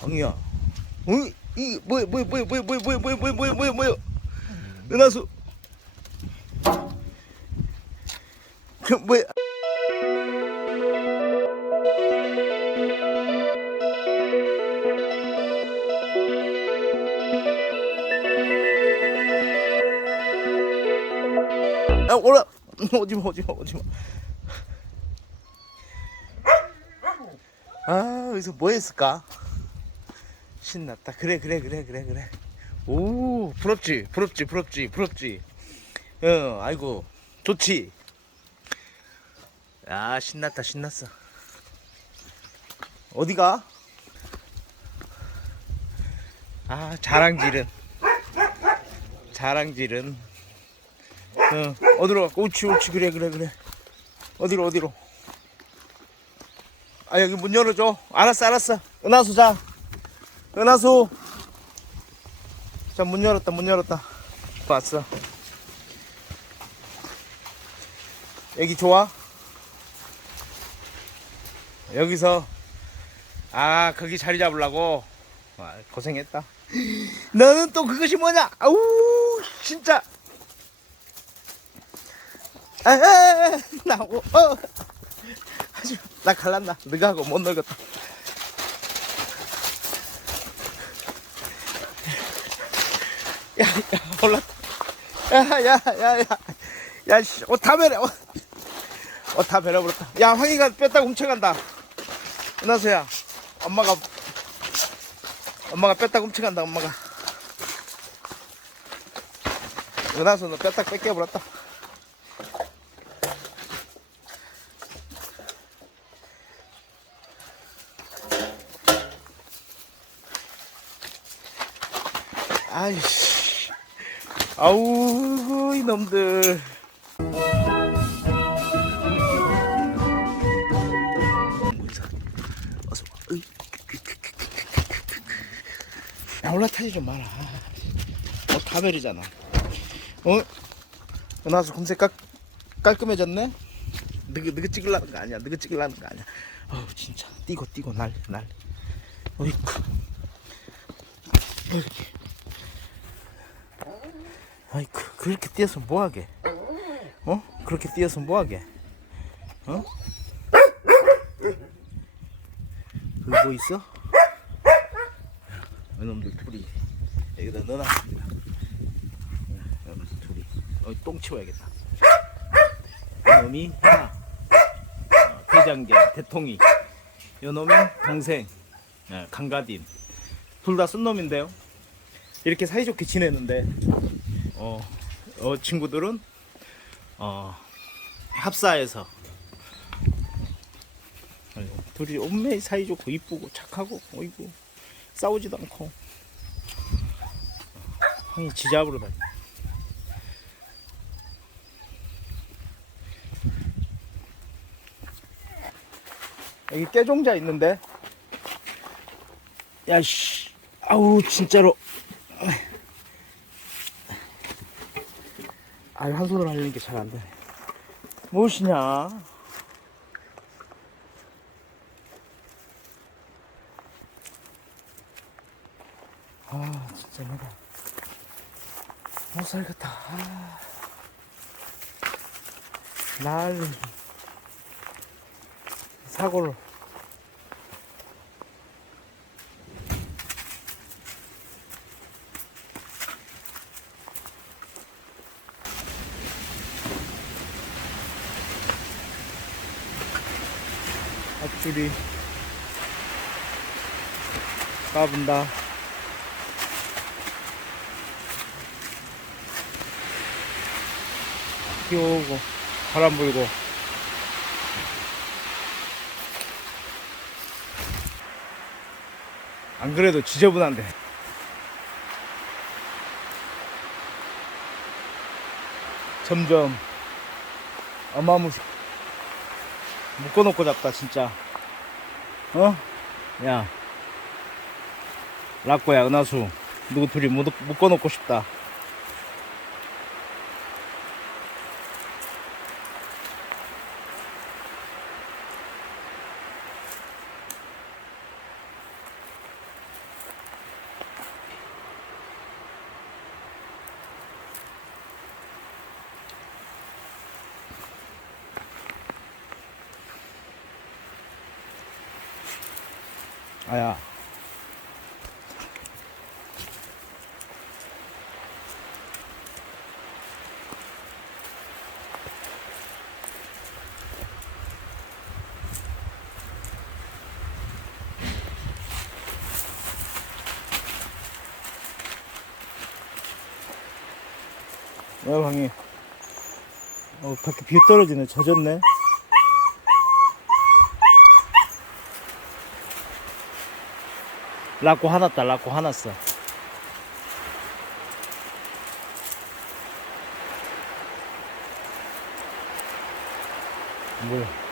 강이야. 어? 이 뭐야 뭐야 뭐야 뭐야 뭐야 뭐야 뭐야 뭐야 뭐야 뭐야 은하수. 그 뭐야? 아, 올라. 오지마 오지마 오지마. 아 여기서 뭐 했을까? 신났다. 그래 그래 그래 그래 그래. 오 부럽지 부럽지 부럽지 부럽지. 어 아이고 좋지. 야 신났다 신났어. 어디가? 아 자랑질은 자랑질은 어 어디로 가? 옳지 옳지. 그래 그래 그래. 어디로 어디로? 아 여기 문 열어줘. 알았어 알았어. 은하수 자. 은하수. 자 문 열었다 문 열었다. 왔어. 여기 좋아? 여기서. 아 거기 자리 잡으려고. 아, 고생했다. 너는 또 그것이 뭐냐? 아우 진짜 아아 나고 어. 하지마 나 갈란다 너가 하고 못 놀겠다. 야 야 올랐다. 야 야 야 야 야 씨 옷 다 베려. 옷다 베려버렸다. 야 황이가 뺐다 훔쳐간다. 은하수야 엄마가 엄마가 뺐다 훔쳐간다 엄마가. 은하수 너 뺐다 뺏겨버렸다 아이씨. 아우 이놈들. 야 올라타지 좀 마라. 어 다벨이잖아. 어? 은하수 금세 깔, 깔끔해졌네? 너그 너그 찍으려는 거 아니야. 너그 찍으려는 거 아니야. 어우 진짜. 뛰고 뛰고 난리 난리 어이쿠 아이쿠 그렇게 뛰어서 뭐하게? 어? 그렇게 뛰어서 뭐하게? 어? 여기 뭐 있어? 이놈들 둘이. 여기다 넣어놨습니다. 이놈들 둘이. 어, 똥 치워야겠다. 이놈이 하나. 어, 대장견 대통이. 이놈이 동생. 어, 강가딘. 둘 다 쓴 놈인데요. 이렇게 사이좋게 지내는데 어, 어 친구들은 어 합사해서. 아이고, 둘이 엄매 사이좋고 이쁘고 착하고 어이구 싸우지도 않고. 형이 지잡으로 다니 여기 깨종자 있는데? 야씨. 아우 진짜로 아유 한 손으로 하려는 게 잘 안 되네 무엇이냐? 아 진짜 내가 못 살겠다. 아. 날 사고를 앞줄이 까분다. 비 오고 바람 불고. 안 그래도 지저분한데. 점점 어마무시 묶어놓고 잡다 진짜. 어? 야. 라꼬야 은하수. 누구 둘이 묶- 묶어놓고 싶다 아야. 야, 방이. 어, 밖에 비 떨어지네. 젖었네. 라고 화났다, 라고 화났어. 뭐야.